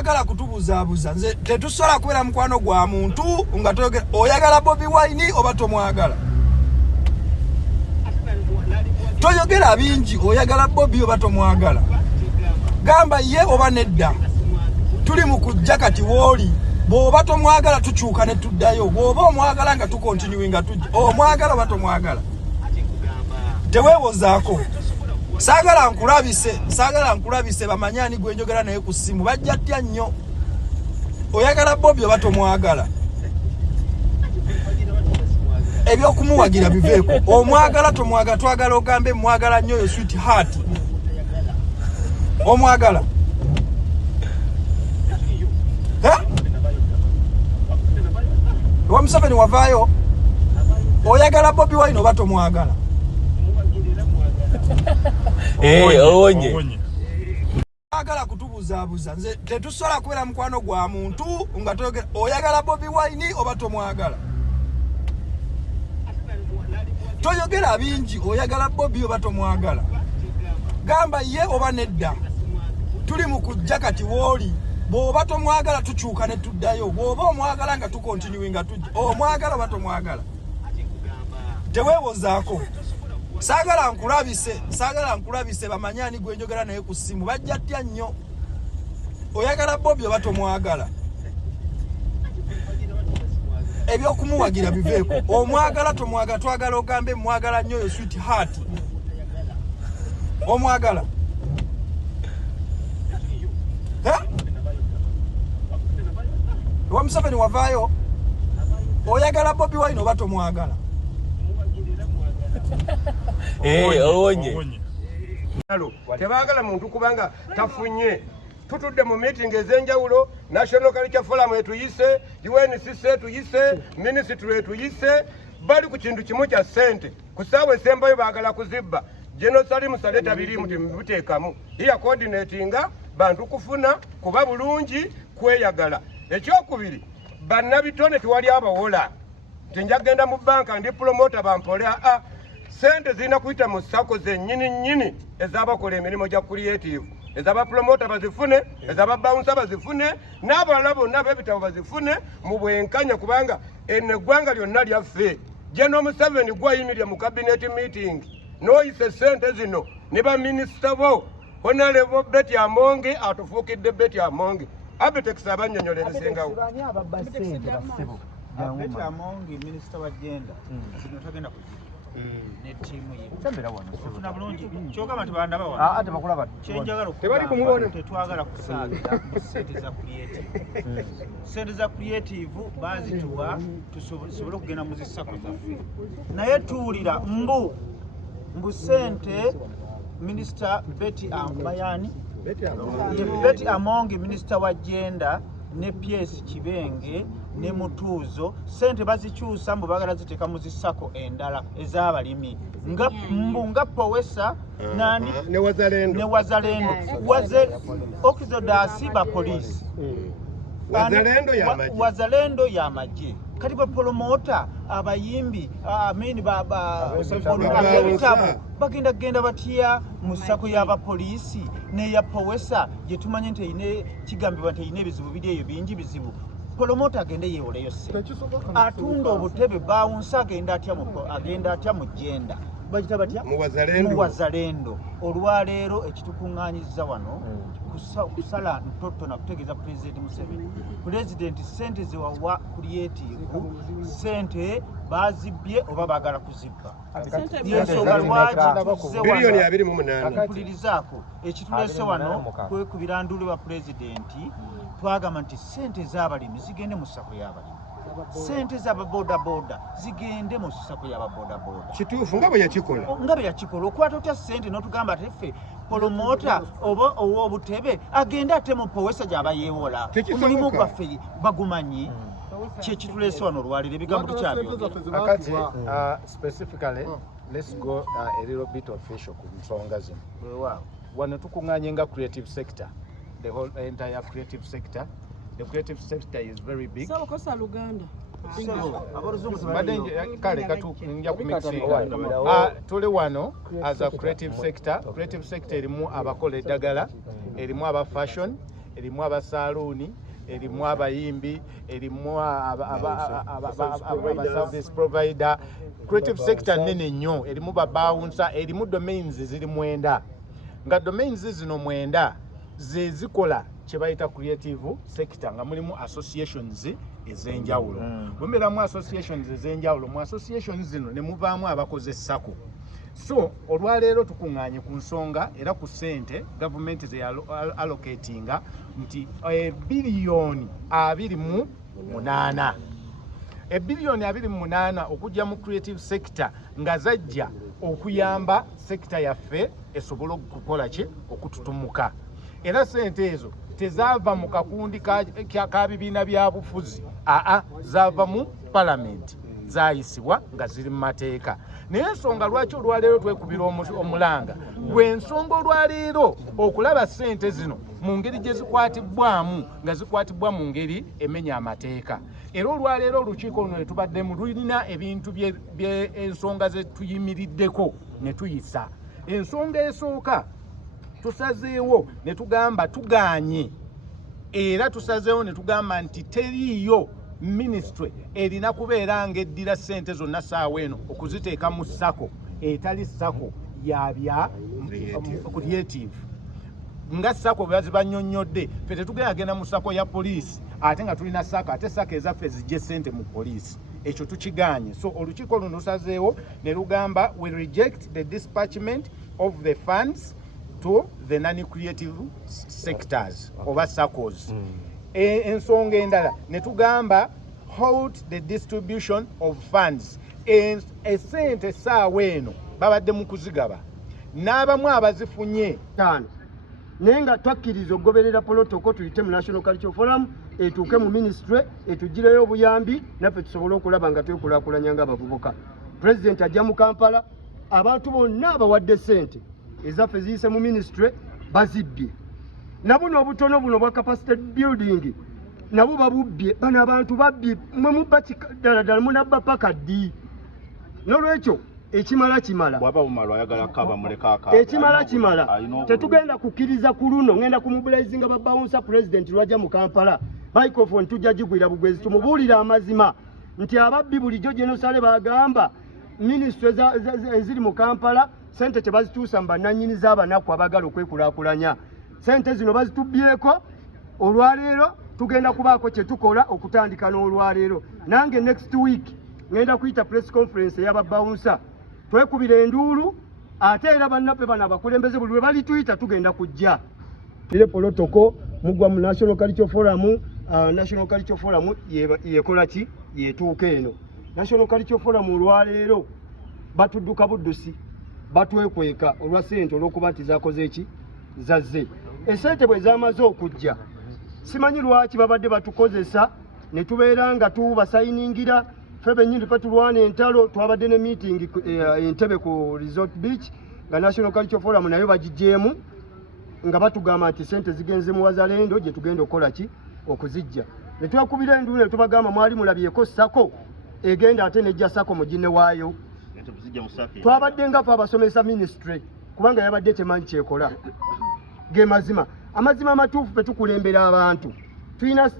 Tokwagala kutubuzaabuza nze tetusobola kubeera mukwano gwa muntu nga toyogera oyagala Bobi Wine oba tomwagala. Toyogera bingi oyagala Bobi oba tomwagala. Gamba ye oba nedda. Tuli mu kujja kati wooli. Bw'oba tomwagala tukyuka ne tuddayo. Bw'oba omwagala nga tukontinuinga tujja. Omwagala oba tomwagala. Teweewozaako. Saagala nkulabise bamanyani gwe njogera naye ku ssimu bajja ttya nnyo. Oyagala Bobi oba tomwagala. Ebyokumuwagira biveeko. Omwagala tomwagala twagala ogambe mwagala nnyo yo sweet heart. Omwagala. Wa Museveni wavaayo. Oyagala Bobi Wine oba tomwagala. Onye. Agala kutubuzaabuza nze tetusobola kubeera mukwano gwa muntu nga toyogera oyagala Bobi Wine oba tomwagala. Toyogera bingi oyagala Bobi oba tomwagala. Gamba ye oba nedda. Tuli mu kujja kati wooli. Bw'oba tomwagala tukyuka ne tuddayo. Bw'oba omwagala nga tukontinuinga tujja. Omwagala oba tomwagala. Teweewozaako. Saagala nkulabise bamanyani gwe njogera naye ku ssimu bajja ttya nnyo. Oyagala Bobi oba tomwagala. Ebyokumuwagira biveeko. Omwagala tomwagala twagala ogambe mwagala nnyo yo sweet heart. Omwagala. Wa Museveni wavaayo. Oyagala Bobi Wine oba tomwagala. Onye. Tebagala muntu kubanga tafunye. Tutudde mu meeting ez'enjawulo, National Culture Forum etuyise, UNCC etuyise, Ministry etuyise, bali ku kintu kimu kya ssente. Ku ssaawa esembayo baagala kuzibba. General Salim Saleta birimu temubuteekamu. Iya coordinatinga bantu kufuna kuba bulungi kweyagala. Ekyokubiri, bannabitone tewali abawola. Tenjagenda mu banka ndi promota bampolea sente zina kuyita mu sako zennyini ezabakola emirimu gya creative. Ezaba promota bazifune, ezaba bouncer bazifune, n'abalala bonna b'ebitabo bazifune mu bwenkanya kubanga eggwanga lyonna lyaffe. General Museveni gwayimirira mu cabinet meeting n'oyise sente zino ne baminisita bo Honorable Betty Amonge atufuukidde Betty Amonge. Abetex abannyonnyolera ebisingawo. Betty Amonge minisita wa gender zino tagenda kugira ne tiimu ye tambera wano ofuna bulungi kyogamba tebandaba wano ate bakulaba kyenjagala tebali kumubona tetwagala kusaagira mu sente za creative bazituwa tusobole okugenda mu zisako zaffe naye tuwulira mbu sente minisita Betty Ambayani Betty Amonge minisita wa gender ne PS Kibenge ne Mutuuzo sente bazikyusa mbu bagala ziteeka mu zisako endala ez'abalimi nga Powesa nani ne Wazalendo Oxodasi ba poliisi Wazalendo y'amagye kati ba promota abayimbi ameni bagenda batya mu ssako y'abapoliisi neya Powesa gye tumanye nti eyine kigambibwa nti eyina ebizibu biri eyo bingi bizibu promota agende yeewoleyo ssente atunda obutebe bawunsa agenda atya mu genda bagita batya mu Wazalendo olwaleero ekitukuŋŋaanyizza wano kusala ntoto na kutegeeza President Museveni President sente zewawa creative sente bazibye oba bagala kuzibba yensonga lwaki bilioni 28 mpulirizaako ekitulese wano kwekubira ndulu ba President twagamba nti sente z'abalimi zigende mu ssako y'abalimi sente z'ababodaboda zigende mu ssako y'ababodaboda kituufu nga bwe yakikola okwata otya sente n'otugamba ati ffe promota oba ow'obutebe agende ate mu Powesa gy'aba yeewola omulimu gwaffe bagumanyi kyekitulese wano olwaliro ebigambo tukyabyo specifically let's go a little bit official ku nsonga zino wano tukuŋŋaanye nga creative sector the whole entire creative sector. The creative sector is very big. So kosa Luganda. Tuli wano as a creative sector erimu abakola eddagala, erimu aba fashion, erimu abasaluuni, erimu abayimbi, erimu service provider. Creative sector nene nnyo, erimu babawunsa, erimu domains ziri 9. Nga domains zino 9 zikola kye bayita creative sector nga mulimu associations ez'enjawulo. Bwembeeramu associations ez'enjawulo, mu associations zino ne muvaamu abakoze SACCO. So olwaleero tukuŋŋaanye ku nsonga era ku ssente gavumenti ze allocatinga nti biliyooni 28. Biliyooni 28 okujja mu creative sector nga zajja okuyamba sekita yaffe esobole okukola ki okututumuka. Era ssente ezo tezaava mu kakundi ka bibiina bya bufuzi, zaava mu palamenti, zaayisibwa nga ziri mu mateeka. Naye ensonga lwaki olwaleero twekubira omulanga lw'ensonga olwaleero okulaba ssente zino mu ngeri gye zikwatibwamu nga zikwatibwa mu ngeri emenya amateeka. Era olwaleero olukiiko luno tubaddemu lulina ebintu ensonga ze tuyimiriddeko ne tuyisa. Ensonga esooka tusazeewo ne tugamba tugaanye, era tusazeewo ne tugamba nti teriiyo ministry erina kubeera ng'eddira ssente zonna ssaawa eno okuziteeka mu SACCO etali SACCO yabya creative. Nga SACCO bwe zibannyonnyodde, ffe tetugenda mu SACCO ya poliisi ate nga tulina SACCO, ate SACCO ezaffe zijje ssente mu poliisi. Ekyo tukigaanye. So olukiiko luno lusazeewo ne lugamba we reject the dispatchment of the funds to the non-creative sectors oba SACCOs. Ensonga endala ne tugamba hold the distribution of funds. Essente essaawa eno babadde mu kuzigaba n'abamu abazifunye 5 naye nga twakkiriza okugoberera protocol tuyite mu National Cultural Forum etuuke mu ministry etugireyo obuyambi naffe tusobole okulaba nga twekulaakulanya ng'abavubuka. President ajja mu Kampala, abantu bonna abawadde ssente ezaffe ziyise mu ministry bazibbye. Nabuno obutono buno bwa capacity building nabo babubbye. Bano abantu babbye mwe mubba ddala munabba paka ddi. N'olwekyo ekimala bwaba bumala ayagala kaba muleka ekimala tetugenda kukkiriza ku luno. Ngenda kumubulayizinga babawunsa president lwajja mu Kampala microphone tujja gigwira bugwezi tumubuulira amazima nti ababbi bulijjo Jenosale bagamba ministry eziri mu Kampala sente tebazituusa mu bannannyini z'abanaku abagala okwekulaakulanya. Sente zino bazitubbyeko. Olwaleero tugenda kubaako kye tukola okutandika n'olwaleero. Nange next week ngenda kuyita press conference ey'ababawunsa twekubira enduulu ate era bannaffe bano abakulembeze buli lwe balituyita tugenda kujja. Ile protocol mugwa mu National Cultural Forum. National Cultural Forum yekola ki yetuuka eno. National Cultural Forum olwaleero batudduka buddusi batwekweka olwa ssente olw'okuba nti zaakoze eki zazze. Essente bwe zaamaze okujja simanyi lwaki babadde batukozesa ne tubeera nga tubasayiningira. Ffe bennyini ffe tulwana entalo. Twabadde ne meeting Entebbe ku Resort Beach nga National Cultural Forum nayo bagijeemu nga batugamba nti ssente zigenze mu Wazalendo gye tugenda okukola ki okuzijja. Ne twakubira enduulu ne tubagamba mwali mulabyeko SACCO egenda ate nejja SACCO muginne waayo. Twabadde nga ffe abasomesa ministry kubanga yabadde temanyi kyekola. Ge mazima amazima amatuufu fe tukulembera abantu. Tuyina